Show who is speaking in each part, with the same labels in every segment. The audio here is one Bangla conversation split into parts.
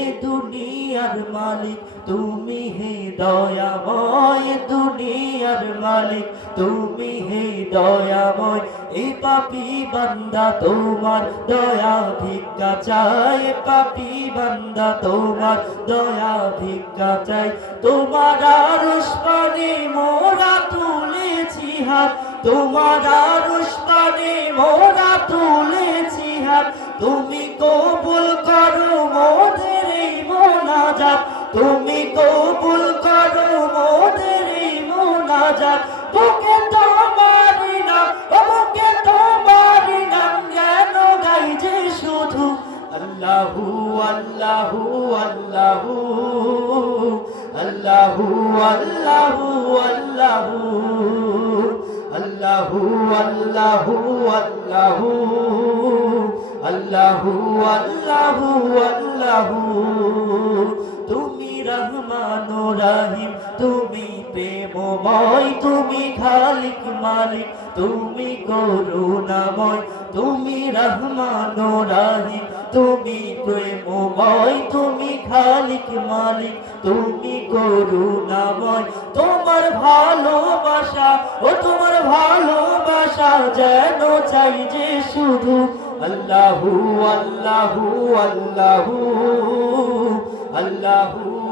Speaker 1: এ দুনিয়ার মালিক, তুমি হে দয়াময়, এ দুনিয়ার মালিক, তুমি হে দয়াময়। এই পাপি বান্দা, তোমার দয়া ভিক্ষা চাই। এ পাপি বান্দা, তোমার দয়া ভিক্ষা চাই। তোমার আরশ পানে মোরা তুলেছি হাত। তোমার আরশ পানে মোরা তুলেছি হাত। তুমি কবুল তুমি কবুল করো মোদের মোনাজাত বুকে তোমারি নাম বুকে তোমারি নাম যেন গাই যে শুধু আল্লাহু আল্লাহু আল্লাহু আল্লাহু আল্লাহু আল্লাহু আল্লাহু আল্লাহু আল্লাহু আল্লাহু আল্লাহু আল্লাহু রাহিম, তুমি প্রেমময়, তুমি খালিক মালিক, তুমি করুণাময়, তুমি রহমান রাহিম, তুমি প্রেমময়, তুমি খালিক মালিক, তুমি করুণাময়। তোমার ভালোবাসা ও তোমার ভালোবাসা যেন চাই যে শুধু আল্লাহু আল্লাহু আল্লাহু আল্লাহু।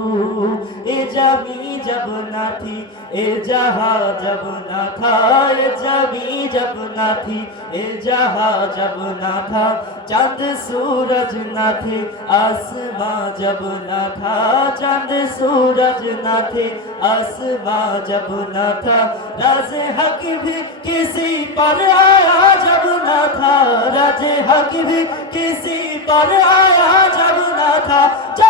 Speaker 1: এ যাবি जब ना थी ए जहा जब ना था ए जबी जब ना थी ए जहा जब ना था चांद सूरज ना थे आसमां जब ना था चांद सूरज ना थे आसमां जब ना था राज हक भी किसी पर आया जब ना था राज हक भी किसी पर आया जब ना था जब ना था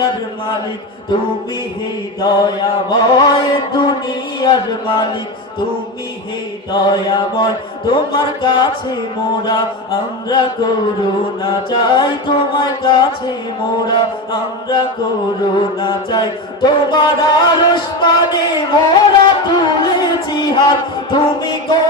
Speaker 1: দুনিয়ার মালিক, তুমি হে দয়াময় দুনিয়ার মালিক, তুমি হে দয়াময়। তোমার কাছে মোরা, আমরা করুণা চাই। তোমার কাছে মোরা, আমরা করুণা চাই। তোমার আরশ পানে মোরা তুলেছি হাত। তুমি করো